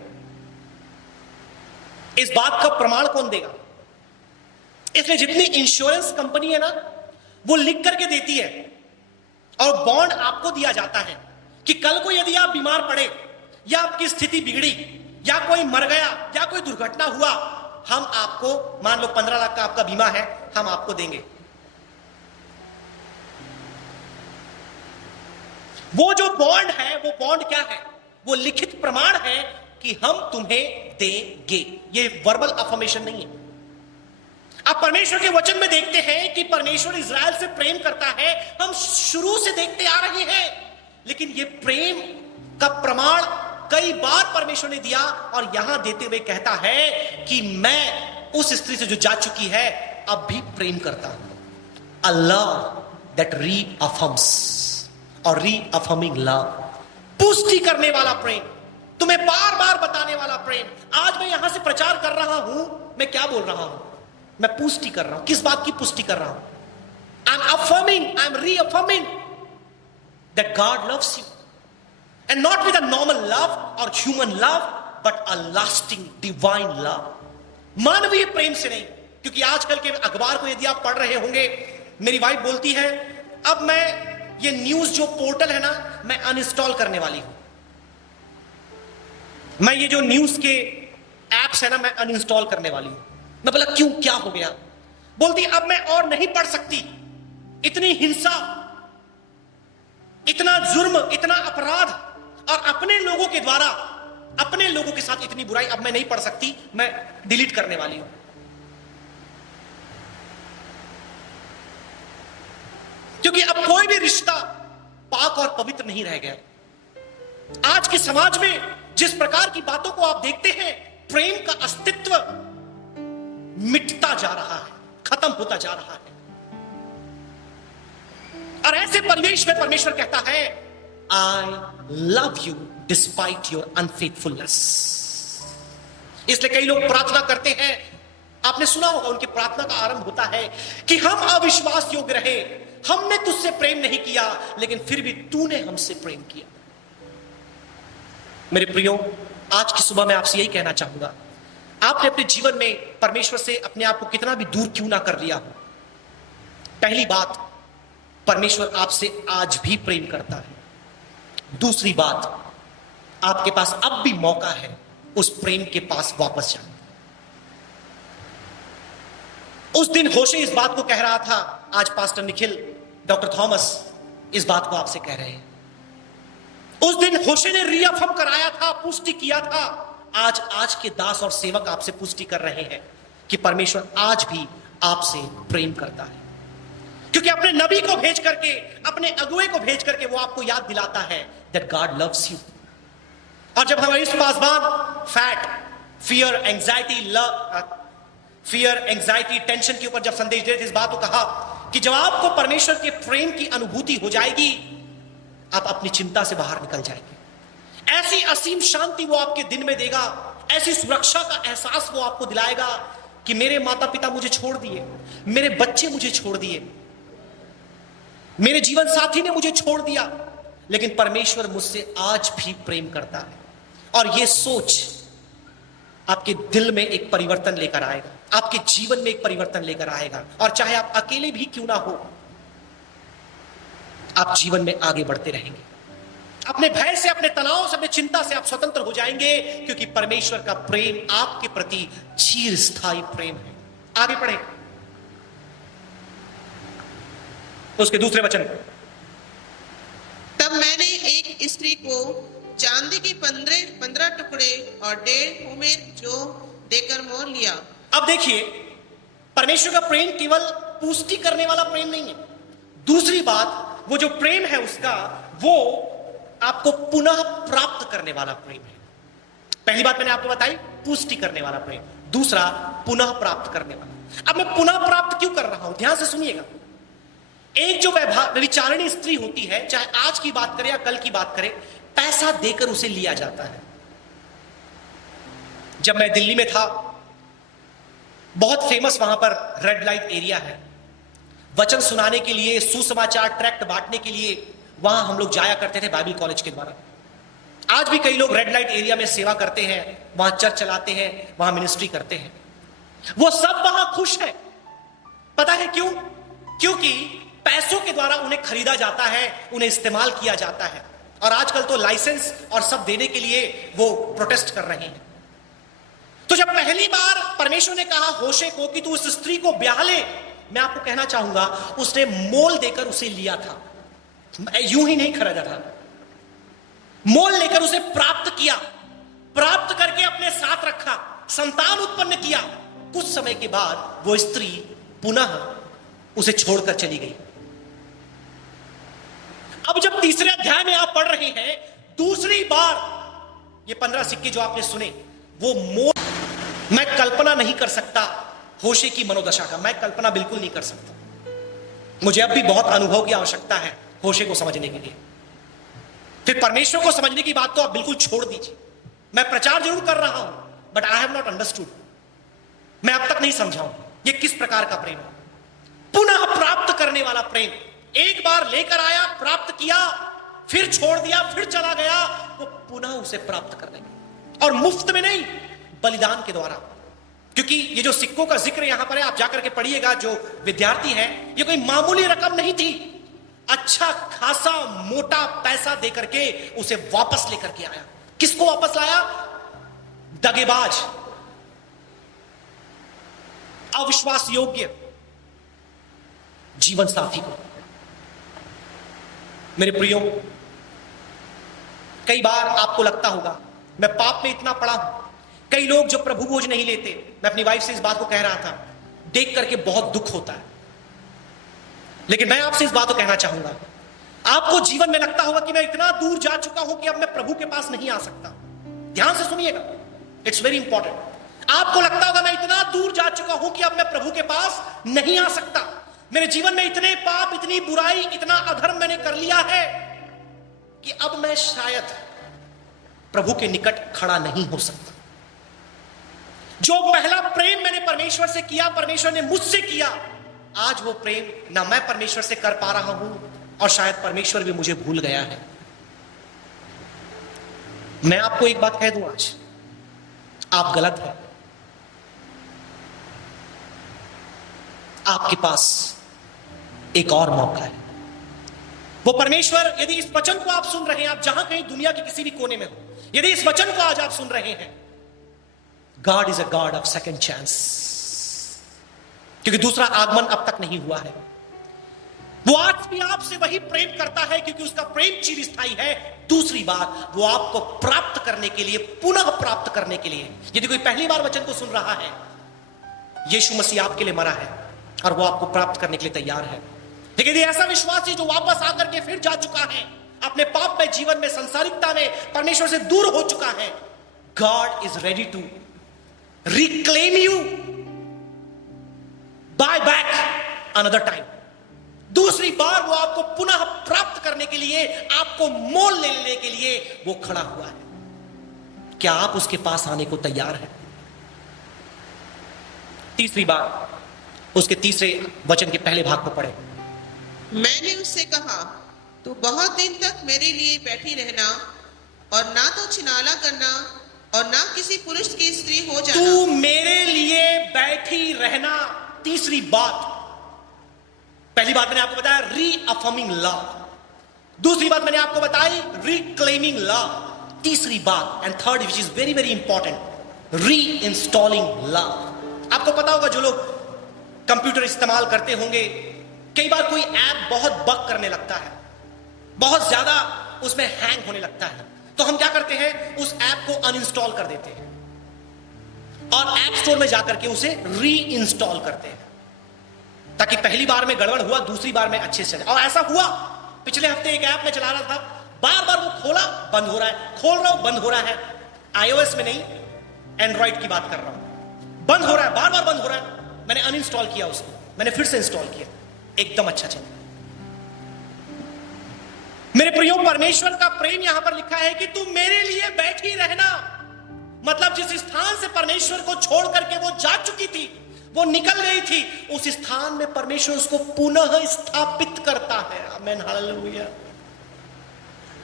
इस बात का प्रमाण कौन देगा? इसलिए जितनी इंश्योरेंस कंपनी है ना, वो लिख करके देती है और बॉन्ड आपको दिया जाता है कि कल को यदि आप बीमार पड़े या आपकी स्थिति बिगड़ी या कोई मर गया या कोई दुर्घटना हुआ, हम आपको, मान लो 15 लाख का आपका बीमा है, हम आपको देंगे। वो जो बॉन्ड है, वो बॉन्ड क्या है? वो लिखित प्रमाण है कि हम तुम्हें देंगे। ये वर्बल अफर्मेशन नहीं है। आप परमेश्वर के वचन में देखते हैं कि परमेश्वर इज़राइल से प्रेम करता है, हम शुरू से देखते आ रहे हैं। लेकिन ये प्रेम का प्रमाण कई बार परमेश्वर ने दिया और यहां देते हुए कहता है कि मैं उस स्त्री से जो जा चुकी है अब भी प्रेम करता हूं। अ लव दैट रीअफर्म्स और रीअफर्मिंग लव, पुष्टि करने वाला प्रेम, तुम्हें बार बार बताने वाला प्रेम। आज मैं यहां से प्रचार कर रहा हूं, मैं क्या बोल रहा हूं? मैं पुष्टि कर रहा हूं। किस बात की पुष्टि कर रहा हूं? I am affirming, I am reaffirming that God loves you, and not with a normal love or human love but a lasting divine love, मानवीय प्रेम से नहीं। क्योंकि आजकल के अखबार को यदि आप पढ़ रहे होंगे, मेरी वाइफ बोलती है अब मैं ये न्यूज जो पोर्टल है ना, मैं अनइंस्टॉल करने वाली हूं। मैं ये जो न्यूज के एप्स है ना, मैं अनइंस्टॉल करने वाली हूं। मैं बोला क्यों, क्या हो गया? बोलती अब मैं और नहीं पढ़ सकती, इतनी हिंसा, इतना जुर्म, इतना अपराध और अपने लोगों के द्वारा अपने लोगों के साथ इतनी बुराई, अब मैं नहीं पढ़ सकती, मैं डिलीट करने वाली हूं। क्योंकि अब कोई भी रिश्ता पाक और पवित्र नहीं रह गया। आज के समाज में जिस प्रकार की बातों को आप देखते हैं, प्रेम का अस्तित्व मिटता जा रहा है, खत्म होता जा रहा है। और ऐसे परिवेश में परमेश्वर कहता है I love you despite your unfaithfulness। इसलिए कई लोग प्रार्थना करते हैं, आपने सुना होगा उनकी प्रार्थना का आरंभ होता है कि हम अविश्वास योग्य रहे, हमने तुझसे प्रेम नहीं किया लेकिन फिर भी तूने हमसे प्रेम किया। मेरे प्रियो, आज की सुबह मैं आपसे यही कहना चाहूंगा, आपने अपने जीवन में परमेश्वर से अपने आप को कितना भी दूर क्यों ना कर लिया हो, पहली बात, परमेश्वर आपसे आज भी प्रेम करता है। दूसरी बात, आपके पास अब भी मौका है उस प्रेम के पास वापस जाने। उस दिन होशे इस बात को कह रहा था, आज पास्टर निखिल, डॉक्टर थॉमस इस बात को आपसे कह रहे हैं। उस दिन होशे ने रीअफर्म कराया था, पुष्टि किया था। आज के दास और सेवक आपसे पुष्टि कर रहे हैं कि परमेश्वर आज भी आपसे प्रेम करता है। क्योंकि अपने नबी को भेज करके, अपने अगुए को भेज करके वो आपको याद दिलाता है दैट गॉड लव्स यू। और जब हमारे इस Paswan fat, fear, anxiety, tension के ऊपर जब संदेश देते, इस बात को कहा कि जब आपको परमेश्वर के प्रेम की अनुभूति हो जाएगी, आप अपनी चिंता से बाहर निकल जाएंगे। ऐसी असीम शांति वो आपके दिन में देगा, ऐसी सुरक्षा का एहसास वो आपको दिलाएगा कि मेरे माता पिता मुझे छोड़ दिए, मेरे बच्चे मुझे छोड़ दिए, मेरे जीवन साथी ने मुझे छोड़ दिया, लेकिन परमेश्वर मुझसे आज भी प्रेम करता है। और यह सोच आपके दिल में एक परिवर्तन लेकर आएगा, आपके जीवन में एक परिवर्तन लेकर आएगा। और चाहे आप अकेले भी क्यों ना हो, आप जीवन में आगे बढ़ते रहेंगे। अपने भय से, अपने तनाव से, अपने चिंता से आप स्वतंत्र हो जाएंगे, क्योंकि परमेश्वर का प्रेम आपके प्रति चिरस्थायी प्रेम है। आगे पढ़े उसके दूसरे वचन। तब मैंने एक स्त्री को चांदी के 15 टुकड़े और 1.5 होमेर जो देकर मोल लिया। अब देखिए, परमेश्वर का प्रेम केवल पुष्टि करने वाला प्रेम नहीं है। दूसरी बात, वो जो प्रेम है उसका, वो आपको पुनः प्राप्त करने वाला प्रेम है। पहली बात मैंने आपको बताई, पुष्टि करने वाला प्रेम। दूसरा, पुनः प्राप्त करने वाला। अब मैं पुनः प्राप्त क्यों कर रहा हूं, ध्यान से सुनिएगा। एक जो व्यभिचारिणी स्त्री होती है, चाहे आज की बात करें या कल की बात करें, पैसा देकर उसे लिया जाता है। जब मैं दिल्ली में था, बहुत फेमस वहां पर रेड लाइट एरिया है, वचन सुनाने के लिए, सुसमाचार ट्रैक्ट बांटने के लिए वहां हम लोग जाया करते थे बाइबल कॉलेज के द्वारा। आज भी कई लोग रेड लाइट एरिया में सेवा करते हैं, वहां चर्च चलाते हैं, वहां मिनिस्ट्री करते हैं। वो सब वहां खुश है। पता है क्यों? क्योंकि पैसों के द्वारा उन्हें खरीदा जाता है, उन्हें इस्तेमाल किया जाता है। और आजकल तो लाइसेंस और सब देने के लिए वो प्रोटेस्ट कर रहे हैं। तो जब पहली बार परमेश्वर ने कहा होशे को कि तू उस स्त्री को ब्याह ले, मैं आपको कहना चाहूंगा, उसने मोल देकर उसे लिया था, यूं ही नहीं खरीदा था। मोल लेकर उसे प्राप्त किया, प्राप्त करके अपने साथ रखा, संतान उत्पन्न किया। कुछ समय के बाद वो स्त्री पुनः उसे छोड़कर चली गई। अब जब तीसरे अध्याय में आप पढ़ रहे हैं, दूसरी बार ये 15 सिक्के जो आपने सुने, वो मोल, मैं कल्पना नहीं कर सकता होशे की मनोदशा का, मैं कल्पना बिल्कुल नहीं कर सकता। मुझे अब भी बहुत अनुभव की आवश्यकता है होशे को समझने के लिए। फिर परमेश्वर को समझने की बात तो आप बिल्कुल छोड़ दीजिए। मैं प्रचार जरूर कर रहा हूं, but I have not understood. मैं अब तक नहीं समझा हूं ये किस प्रकार का प्रेम है। पुनः प्राप्त करने वाला प्रेम। एक बार लेकर आया, प्राप्त किया, फिर छोड़ दिया, फिर चला गया, वो पुनः उसे प्राप्त करने, और मुफ्त में नहीं, बलिदान के द्वारा। क्योंकि ये जो सिक्कों का जिक्र यहां पर है, आप जाकर के पढ़िएगा, जो विद्यार्थी है, ये कोई मामूली रकम नहीं थी। अच्छा खासा मोटा पैसा देकर के उसे वापस लेकर के आया। किसको वापस लाया? दगेबाज, अविश्वास योग्य जीवन साथी को। मेरे प्रियो, कई बार आपको लगता होगा मैं पाप में इतना पड़ा हूं। कई लोग जो प्रभु भोज नहीं लेते, मैं अपनी वाइफ से इस बात को कह रहा था, देख करके बहुत दुख होता है। लेकिन मैं आपसे इस बात को कहना चाहूंगा, आपको जीवन में लगता होगा कि मैं इतना दूर जा चुका हूं कि अब मैं प्रभु के पास नहीं आ सकता। ध्यान से सुनिएगा, इट्स वेरी इंपॉर्टेंट। आपको लगता होगा मैं इतना दूर जा चुका हूं कि अब मैं प्रभु के पास नहीं आ सकता। मेरे जीवन में इतने पाप, इतनी बुराई, इतना अधर्म मैंने कर लिया है कि अब मैं शायद प्रभु के निकट खड़ा नहीं हो सकता। जो पहला प्रेम मैंने परमेश्वर से किया, परमेश्वर ने मुझसे किया, आज वो प्रेम ना मैं परमेश्वर से कर पा रहा हूं, और शायद परमेश्वर भी मुझे भूल गया है। मैं आपको एक बात कह दूं, आज आप गलत हैं। आपके पास एक और मौका है। वो परमेश्वर, यदि इस वचन को आप सुन रहे हैं, आप जहां कहीं दुनिया के किसी भी कोने में हो, यदि इस वचन को आज आप सुन रहे हैं, God is a God of second chance. क्योंकि दूसरा आगमन अब तक नहीं हुआ है। वो आज भी आपसे वही प्रेम करता है, क्योंकि उसका प्रेम चिरस्थायी है। दूसरी बात, वो आपको प्राप्त करने के लिए, पुनः प्राप्त करने के लिए, यदि कोई पहली बार वचन को सुन रहा है, यीशु मसीह आपके लिए मरा है और वो आपको प्राप्त करने के लिए तैयार है। लेकिन यदि ऐसा विश्वासी जो वापस आकर के फिर जा चुका है, अपने पाप में, जीवन में, संसारिकता में परमेश्वर से दूर हो चुका है, God is ready to reclaim you, buy back another time. दूसरी बार वो आपको पुनः प्राप्त करने के लिए, आपको मोल लेने के लिए वो खड़ा हुआ है। क्या आप उसके पास आने को तैयार हैं? तीसरी बार उसके तीसरे वचन के पहले भाग को पढ़े। मैंने उससे कहा, तू बहुत दिन तक मेरे लिए बैठी रहना, और ना तो छिनाला करना और ना किसी पुरुष की स्त्री हो जाना। तू मेरे लिए बैठी रहना। तीसरी बात, पहली बात मैंने आपको बताया रीअफर्मिंग लव, दूसरी बात मैंने आपको बताई रिक्लेमिंग लव, तीसरी बात and third which is very very important, री इंस्टॉलिंग लव। आपको पता होगा, जो लोग कंप्यूटर इस्तेमाल करते होंगे, कई बार कोई ऐप बहुत बग करने लगता है, बहुत ज्यादा उसमें हैंग होने लगता है, तो हम क्या करते हैं, उस ऐप को अनइंस्टॉल कर देते हैं और ऐप स्टोर में जाकर के उसे री इंस्टॉल करते हैं, ताकि पहली बार में गड़बड़ हुआ, दूसरी बार में अच्छे से चले। और ऐसा हुआ, पिछले हफ्ते एक ऐप में चला रहा था, बार बार वो खोला बंद हो रहा है, खोल रहा हूं बंद हो रहा है। iOS में नहीं, एंड्रॉइड की बात कर रहा हूं, बंद हो रहा है, बार बार बंद हो रहा है। मैंने अनइंस्टॉल किया उसको, मैंने फिर से इंस्टॉल किया, एकदम अच्छा चला। मेरे प्रियो, परमेश्वर का प्रेम यहां पर लिखा है कि तू मेरे लिए बैठी रहना। मतलब जिस स्थान से परमेश्वर को छोड़ करके वो जा चुकी थी, वो निकल गई थी, उस स्थान में परमेश्वर उसको पुनः स्थापित करता है। आमीन, हालेलुया।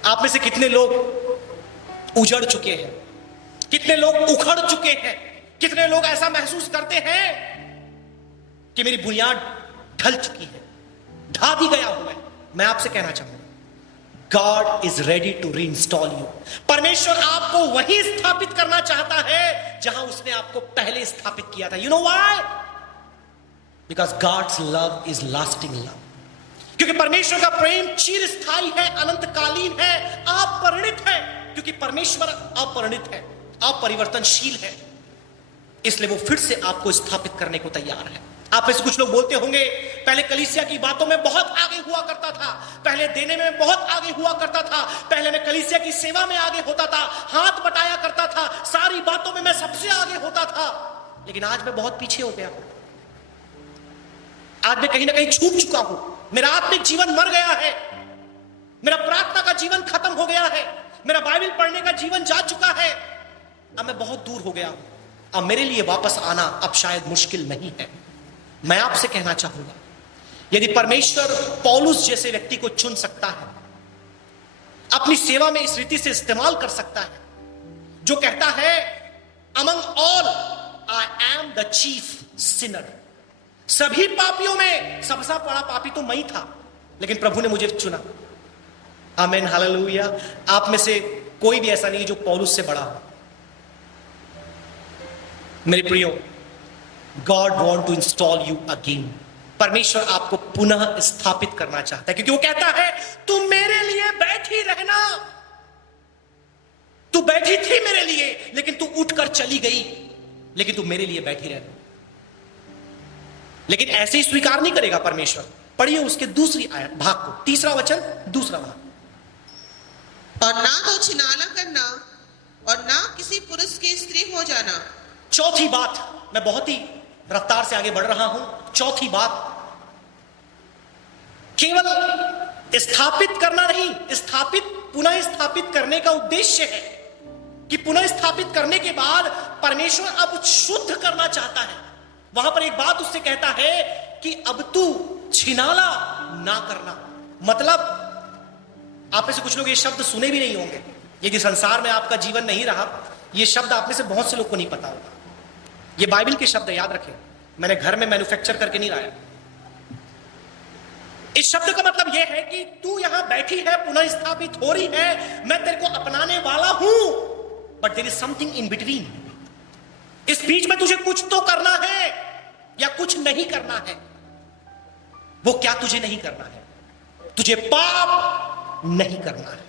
आप में से कितने लोग उजड़ चुके हैं, कितने लोग उखड़ चुके हैं, कितने लोग ऐसा महसूस करते हैं कि मेरी बुनियाद ढल चुकी है, ढा दी गया हूं मैं आपसे कहना चाहूंगा, God is ready to reinstall you। परमेश्वर आपको वहीं स्थापित करना चाहता है जहां उसने आपको पहले स्थापित किया था। You know why? Because God's love is lasting love। क्योंकि परमेश्वर का प्रेम चिरस्थायी है, अनंतकालीन है, अपरिणित है, क्योंकि परमेश्वर अपरिणित है, अपरिवर्तनशील है। इसलिए वो फिर से आपको स्थापित करने को तैयार है। आप में से कुछ लोग बोलते होंगे, पहले कलीसिया की बातों में बहुत आगे हुआ करता था, पहले देने में बहुत आगे हुआ करता था, पहले मैं कलीसिया की सेवा में आगे होता था, हाथ बटाया करता था, सारी बातों में मैं सबसे आगे होता था, लेकिन आज मैं बहुत पीछे हो गया हूं। आज मैं कहीं ना कहीं छूट चुका हूं, मेरा आत्मिक जीवन मर गया है, मेरा प्रार्थना का जीवन खत्म हो गया है, मेरा बाइबल पढ़ने का जीवन जा चुका है, अब मैं बहुत दूर हो गया हूं, अब मेरे लिए वापस आना अब शायद मुश्किल नहीं है। मैं आपसे कहना चाहूंगा, यदि परमेश्वर पौलुस जैसे व्यक्ति को चुन सकता है, अपनी सेवा में इस रीति से इस्तेमाल कर सकता है, जो कहता है among all I am the chief Sinner, सभी पापियों में सबसे बड़ा पापी तो मैं ही था, लेकिन प्रभु ने मुझे चुना। आमीन, हालेलुया। आप में से कोई भी ऐसा नहीं जो पौलुस से बड़ा हो। मेरे प्रियो, God want to install you again. परमेश्वर आपको पुनः स्थापित करना चाहता है, क्योंकि वो कहता है तुम मेरे लिए बैठी रहना। तू बैठी थी मेरे लिए, लेकिन तू उठकर चली गई, लेकिन तू मेरे लिए बैठी रहना। लेकिन ऐसे ही स्वीकार नहीं करेगा परमेश्वर। पढ़िए उसके दूसरी आयत भाग को, तीसरा वचन, दूसरा भाग। और ना तो छिनाला करना और ना किसी पुरुष की स्त्री हो जाना। चौथी बात, मैं बहुत ही रफ्तार से आगे बढ़ रहा हूं। चौथी बात, केवल स्थापित करना नहीं, स्थापित पुनः स्थापित करने का उद्देश्य है कि पुनः स्थापित करने के बाद परमेश्वर अब शुद्ध करना चाहता है। वहां पर एक बात उससे कहता है कि अब तू छिनाला ना करना। मतलब आप में से कुछ लोग ये शब्द सुने भी नहीं होंगे, यदि संसार में आपका जीवन नहीं रहा, ये शब्द आप में से बहुत से लोग को नहीं पता होगा। ये बाइबल के शब्द, याद रखें, मैंने घर में मैन्युफैक्चर करके नहीं लाया। इस शब्द का मतलब यह है कि तू यहां बैठी है, पुनः स्थापित हो रही है, मैं तेरे को अपनाने वाला हूं, but there is something in between. इस बीच में तुझे कुछ तो करना है या कुछ नहीं करना है। वो क्या तुझे नहीं करना है? तुझे पाप नहीं करना है,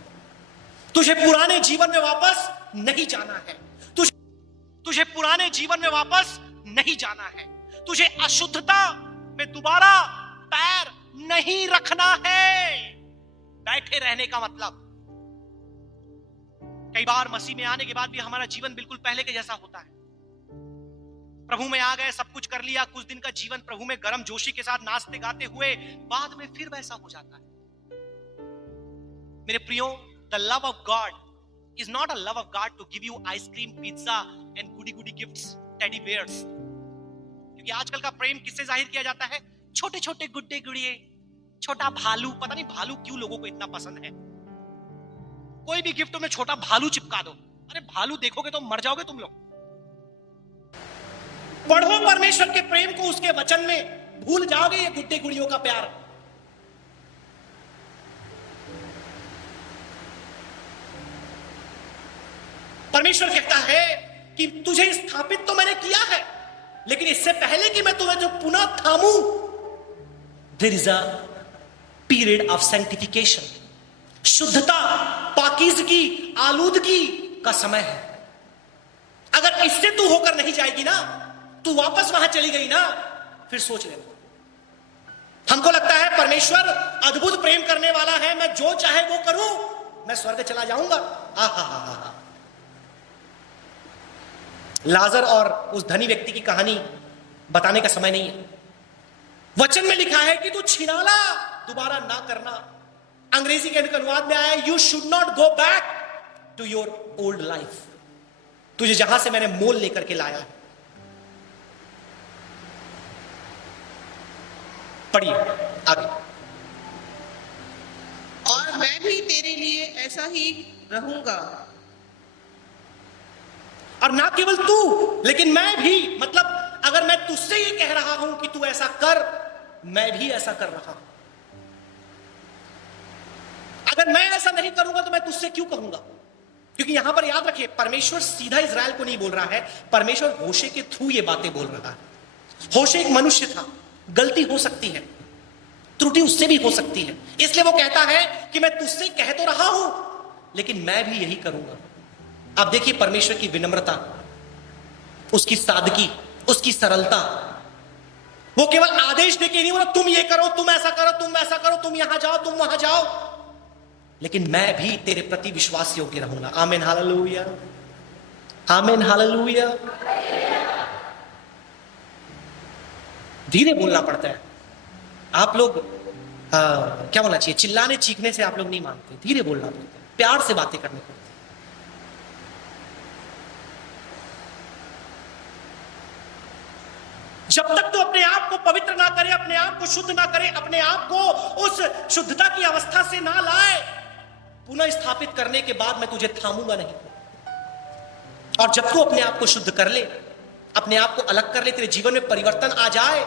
तुझे पुराने जीवन में वापस नहीं जाना है, तुझे पुराने जीवन में वापस नहीं जाना है, तुझे अशुद्धता में दोबारा पैर नहीं रखना है। बैठे रहने का मतलब, कई बार मसीह में आने के बाद भी हमारा जीवन बिल्कुल पहले के जैसा होता है। प्रभु में आ गए, सब कुछ कर लिया, कुछ दिन का जीवन प्रभु में गर्म जोशी के साथ नाचते गाते हुए, बाद में फिर वैसा हो जाता है। मेरे प्रियो, the love of God is not a love of God to give you ice cream, pizza and goody gifts, teddy bears. क्योंकि आजकल का प्रेम किससे जाहिर किया जाता है? छोटे छोटे गुड्डे गुड़िए, छोटा भालू। पता नहीं भालू क्यों लोगों को इतना पसंद है। कोई भी गिफ्ट में छोटा भालू चिपका दो, अरे भालू देखोगे तो मर जाओगे तुम लोग। पढ़ो परमेश्वर के प्रेम को उसके वचन में, भूल जाओगे ये गुड्डे गुड़ियों का प्यार। परमेश्वर कहता है कि तुझे स्थापित तो मैंने किया है, लेकिन इससे पहले कि मैं तुम्हें जो पुनः थामूं, there is a period of sanctification. शुद्धता, पाकीज़गी, आलूदगी का समय है। अगर इससे तू होकर नहीं जाएगी ना, तू वापस वहां चली गई ना, फिर सोच लेना। हमको लगता है परमेश्वर अद्भुत प्रेम करने वाला है, मैं जो चाहे वो करूं, मैं स्वर्ग चला जाऊंगा। आहा, लाजर और उस धनी व्यक्ति की कहानी बताने का समय नहीं है। वचन में लिखा है कि तू छिनाला दोबारा ना करना। अंग्रेजी के अनुवाद में आया, you should not go back to your old life. तुझे जहां से मैंने मोल लेकर के लाया है। पढ़िए आगे। और मैं भी तेरे लिए ऐसा ही रहूंगा। और ना केवल तू, लेकिन मैं भी, मतलब अगर मैं तुझसे ये कह रहा हूं कि तू ऐसा कर, मैं भी ऐसा कर रहा हूं। अगर मैं ऐसा नहीं करूंगा तो मैं तुझसे क्यों कहूंगा? क्योंकि यहां पर याद रखिए, परमेश्वर सीधा इजराइल को नहीं बोल रहा है, परमेश्वर होशे के थ्रू ये बातें बोल रहा है। होशे एक मनुष्य था, गलती हो सकती है, त्रुटि उससे भी हो सकती है। इसलिए वो कहता है कि मैं तुझसे कह तो रहा हूं, लेकिन मैं भी यही करूंगा। आप देखिए परमेश्वर की विनम्रता, उसकी सादगी, उसकी सरलता। वो केवल आदेश देके नहीं बोला तुम ये करो, तुम ऐसा करो, तुम वैसा करो, तुम यहां जाओ, तुम वहां जाओ, लेकिन मैं भी तेरे प्रति विश्वास योग्य रहूंगा। आमीन हालेलुया, आमीन हालेलुया। धीरे बोलना पड़ता है। आप लोग क्या बोलना चाहिए, चिल्लाने चीखने से आप लोग नहीं मानते, धीरे बोलना पड़ता है, प्यार से बातें करनी पड़ती है। जब तक तो अपने आप को पवित्र ना करे, अपने आप को शुद्ध ना करे, अपने आप को उस शुद्धता की अवस्था से ना लाए, पुनः स्थापित करने के बाद मैं तुझे थामूंगा नहीं। और जब तू अपने आप को शुद्ध कर ले, अपने आप को अलग कर ले, तेरे जीवन में परिवर्तन आ जाए,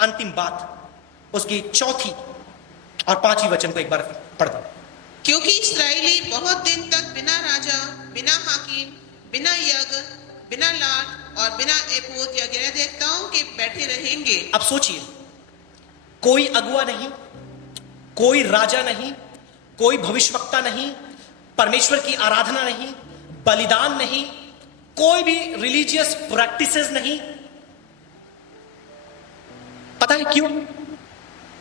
अंतिम बात उसकी चौथी और पांचवी वचन को एक बार पढ़ दो। क्योंकि इस्राएली बहुत दिन तक बिना राजा, बिना हाकिम, बिना यज्ञ, बिना लाट और बिना एपोद या गैर देवताओं के बैठे रहेंगे। अब सोचिए, कोई अगुआ नहीं, कोई राजा नहीं, कोई भविष्यवक्ता नहीं, परमेश्वर की आराधना नहीं, बलिदान नहीं, कोई भी रिलीजियस प्रैक्टिसेस नहीं। पता है क्यों?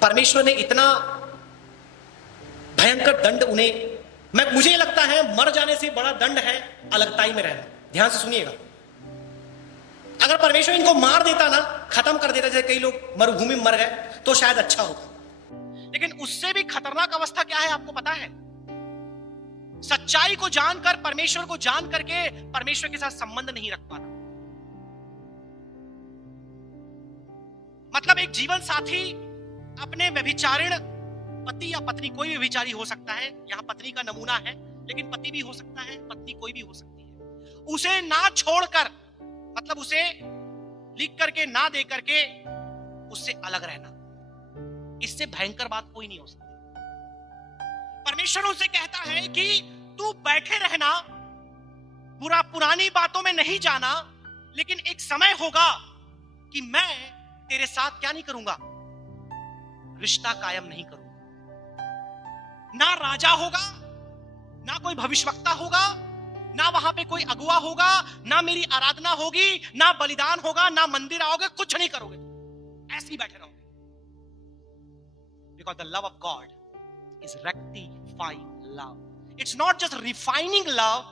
परमेश्वर ने इतना भयंकर दंड उन्हें, मुझे लगता है मर जाने से बड़ा दंड है अलगताई में रहना। ध्यान से सुनिएगा, अगर परमेश्वर इनको मार देता ना, खत्म कर देता, जैसे कई लोग मरुभूमि में मर गए, तो शायद अच्छा होता। लेकिन उससे भी खतरनाक अवस्था क्या है आपको पता है? सच्चाई को जानकर, परमेश्वर को जान करके परमेश्वर के साथ संबंध नहीं रख पाना। मतलब एक जीवन साथी अपने व्यभिचारिण पति या पत्नी, कोई भी व्यभिचारी हो सकता है, यहां पत्नी का नमूना है, लेकिन पति भी हो सकता है, पत्नी कोई भी हो सकती है, उसे ना छोड़कर, मतलब उसे लिख करके ना दे करके उससे अलग रहना, इससे भयंकर बात कोई नहीं हो सकती। परमेश्वर उनसे कहता है कि तू बैठे रहना, पुरानी बातों में नहीं जाना, लेकिन एक समय होगा कि मैं तेरे साथ क्या नहीं करूंगा, रिश्ता कायम नहीं करूंगा। ना राजा होगा, ना कोई भविष्यवक्ता होगा, ना वहां पे कोई अगुआ होगा, ना मेरी आराधना होगी, ना बलिदान होगा, ना मंदिर आओगे, कुछ नहीं करोगे, ऐसे ही बैठे रहोगे। Because the love of God is rectifying love. It's not just refining love.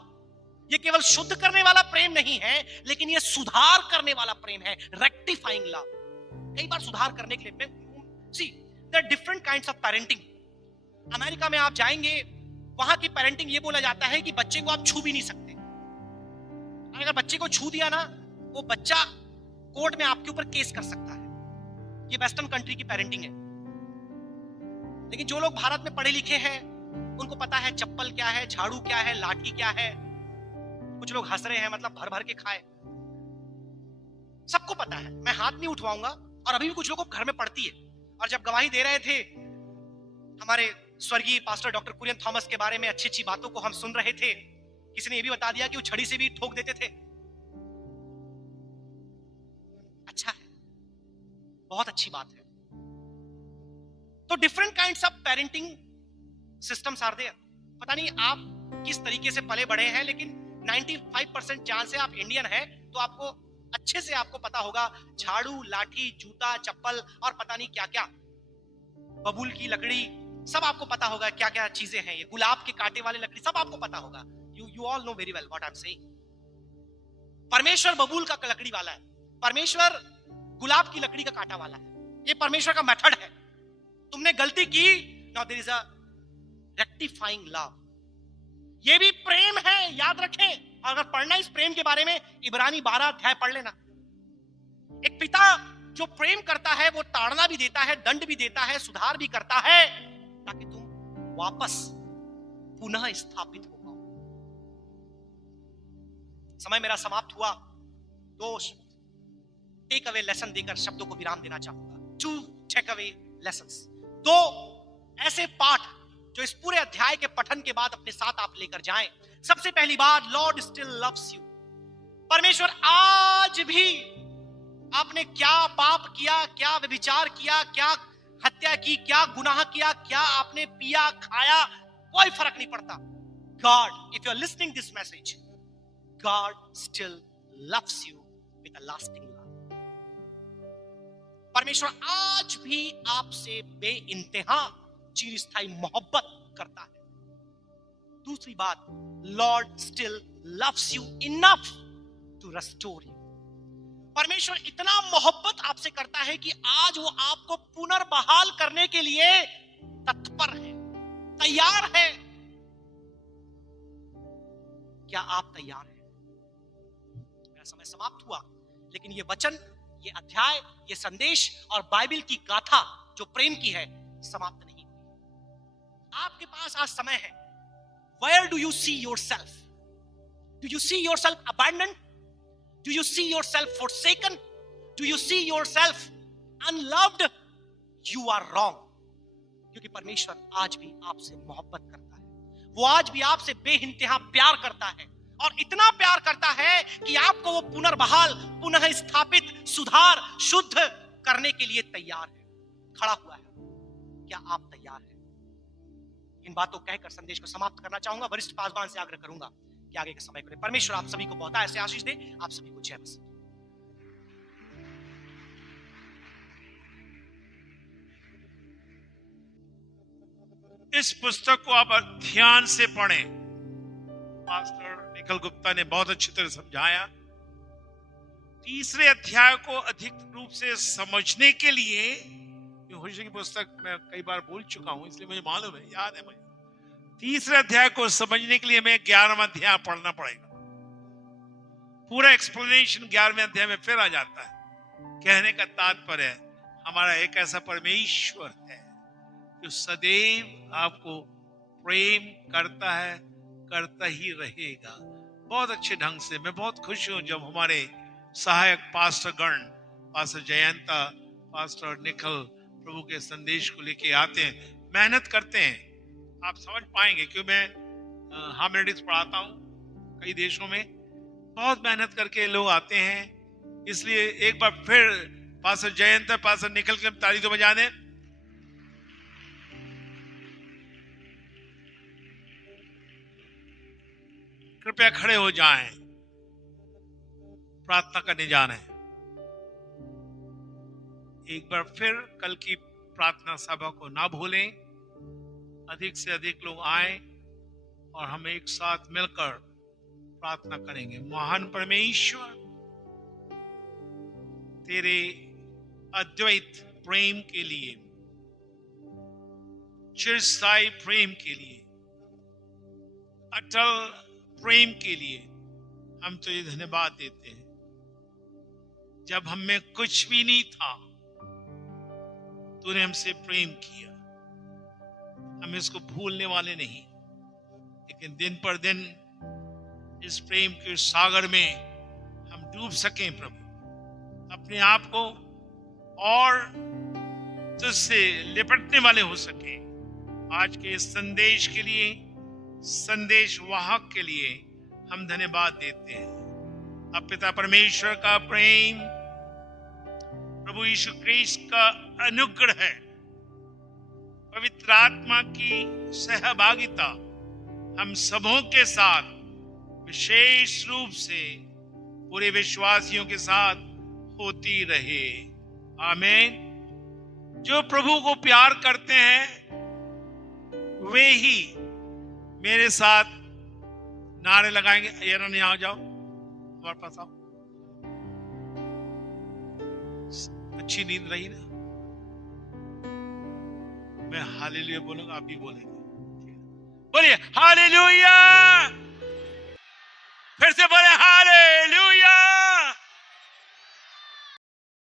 ये केवल शुद्ध करने वाला प्रेम नहीं है, लेकिन ये सुधार करने वाला प्रेम है, rectifying love. कई बार सुधार करने के लिए, see, there are different kinds of parenting. America में आप जाएंगे, वहां की पेरेंटिंग ये बोला जाता है कि बच्चे को आप छू भी नहीं सकते। अगर बच्चे को छू दिया ना, वो बच्चा कोर्ट में आपके ऊपर केस कर सकता है। ये वेस्टर्न कंट्री की पेरेंटिंग है। लेकिन जो लोग भारत में पढ़े लिखे हैं, उनको पता है चप्पल क्या है, झाड़ू क्या है, लाठी क्या है। कुछ लोग हंस रहे हैं, मतलब भर भर के खाए, सबको पता है, मैं हाथ नहीं उठवाऊंगा। और अभी भी कुछ लोगों को घर में पड़ती है। और जब गवाही दे रहे थे हमारे स्वर्गीय पास्टर डॉक्टर कुरियन थॉमस के बारे में, अच्छी अच्छी बातों को हम सुन रहे थे, किसी ने यह भी बता दिया कि वो छड़ी से भी ठोक देते थे। अच्छा है, बहुत अच्छी बात है। तो different kinds of parenting systems are there. पता नहीं आप किस तरीके से पले बड़े हैं, लेकिन 95% चांस से आप इंडियन हैं, तो आपको अच्छे से आपको पता होगा झाड़ू, लाठी, जूता, चप्पल और पता नहीं क्या क्या, बबूल की लकड़ी, सब आपको पता होगा क्या क्या चीजें हैं, ये गुलाब के कांटे वाले लकड़ी, सब आपको पता होगा। You all know very well what I am saying. परमेश्वर बबूल का लकड़ी वाला है, परमेश्वर गुलाब की लकड़ी का कांटा वाला है। ये परमेश्वर का मेथड है। तुमने गलती की, now there is a rectifying love. ये भी प्रेम है, याद रखें। और अगर पढ़ना इस प्रेम के बारे में, इब्रानी 12 अध्याय पढ़ लेना। एक पिता जो प्रेम करता है, वो ताड़ना भी देता है, दंड भी देता है, सुधार भी करता है, ताकि तुम वापस पुनः स्थापित हो पाओ। समय मेरा समाप्त हुआ, तो टेक अवे लेसन देकर शब्दों को विराम देना चाहूंगा। 2 टेक अवे लेसन्स, 2 ऐसे पाठ जो इस पूरे अध्याय के पठन के बाद अपने साथ आप लेकर जाएं। सबसे पहली बात, लॉर्ड स्टिल लव्स यू। परमेश्वर आज भी आपने क्या पाप किया, क्या व्यभिचार किया, क्या हत्या की, क्या गुनाह किया, क्या आपने पिया खाया, कोई फर्क नहीं पड़ता. God, if you are listening this message, God still loves you with a lasting love. परमेश्वर आज भी आपसे बेइंतहा चिरस्थायी मोहब्बत करता है. दूसरी बात, Lord still loves you enough to restore you. परमेश्वर इतना मोहब्बत आपसे करता है कि आज वो आपको पुनर्बहाल करने के लिए तत्पर है, तैयार है. क्या आप तैयार हैं? मेरा समय समाप्त हुआ, लेकिन ये वचन, ये अध्याय, ये संदेश और बाइबल की गाथा जो प्रेम की है, समाप्त नहीं हुई. आपके पास आज समय है. Where do you see yourself? Do you see yourself abandoned? Do you see yourself forsaken? Do you see yourself unloved? You are wrong. क्योंकि परमेश्वर आज भी आपसे मोहब्बत करता है. वो आज भी आपसे बेइंतहा प्यार करता है, और इतना प्यार करता है कि आपको वो पुनर्बहाल, पुनः स्थापित, सुधार, शुद्ध करने के लिए तैयार है, खड़ा हुआ है. क्या आप तैयार हैं? इन बातों को कहकर संदेश को समाप्त करना चाहूंगा. वरिष्ठ पासवान से आग्रह करूंगा कि आगे के समय को परमेश्वर आप सभी को बहुत ऐसे आशीष दे. आप सभी को जय मसीह. इस पुस्तक को आप ध्यान से पढ़ें. पास्टर निखिल गुप्ता ने बहुत अच्छी तरह समझाया. तीसरे अध्याय को अधिक रूप से समझने के लिए, होशे की पुस्तक मैं कई बार बोल चुका हूं, इसलिए मुझे मालूम है, याद है मुझे. तीसरे अध्याय को समझने के लिए हमें 11वां अध्याय पढ़ना पड़ेगा. पूरा एक्सप्लेनेशन 11वें अध्याय में फिर आ जाता है. कहने का तात्पर्य है, हमारा एक ऐसा परमेश्वर है जो सदैव आपको प्रेम करता है, करता ही रहेगा. बहुत अच्छे ढंग से. मैं बहुत खुश हूं जब हमारे सहायक पास्टर गण, पास्टर जयंता, पास्टर निखिल प्रभु के संदेश को लेके आते हैं, मेहनत करते हैं. आप समझ पाएंगे क्यों मैं हार्मेनेटिक्स पढ़ाता हूं कई देशों में. बहुत मेहनत करके लोग आते हैं. इसलिए एक बार फिर पास्टर जयंता, पास्टर निखिल के तारीफ तो बजा दें. कृपया खड़े हो जाएं. प्रार्थना करने जा रहे हैं. एक बार फिर कल की प्रार्थना सभा को ना भूलें. अधिक से अधिक लोग आए और हम एक साथ मिलकर प्रार्थना करेंगे. महान परमेश्वर, तेरे अद्वैत प्रेम के लिए, चिरस्थायी प्रेम के लिए, अटल प्रेम के लिए हम तो ये धन्यवाद देते हैं. जब हम में कुछ भी नहीं था, तूने हमसे प्रेम किया. हम इसको भूलने वाले नहीं, लेकिन दिन पर दिन इस प्रेम के सागर में हम डूब सकें प्रभु. अपने आप को और तुझसे लिपटने वाले हो सके. आज के इस संदेश के लिए, संदेश वाहक के लिए हम धन्यवाद देते हैं. अब पिता परमेश्वर का प्रेम, प्रभु यीशु क्रिस्ट का अनुग्रह, पवित्र आत्मा की सहभागिता हम सबों के साथ, विशेष रूप से पूरे विश्वासियों के साथ होती रहे. आमीन. जो प्रभु को प्यार करते हैं वे ही मेरे साथ नारे लगाएंगे. ये ना, यहाँ जाओ, हमारे पास आओ. अच्छी नींद रही ना? मैं हालेलुया बोलूंगा, आप भी बोलेंगे. बोलिए हालेलुया. फिर से बोले हालेलुया.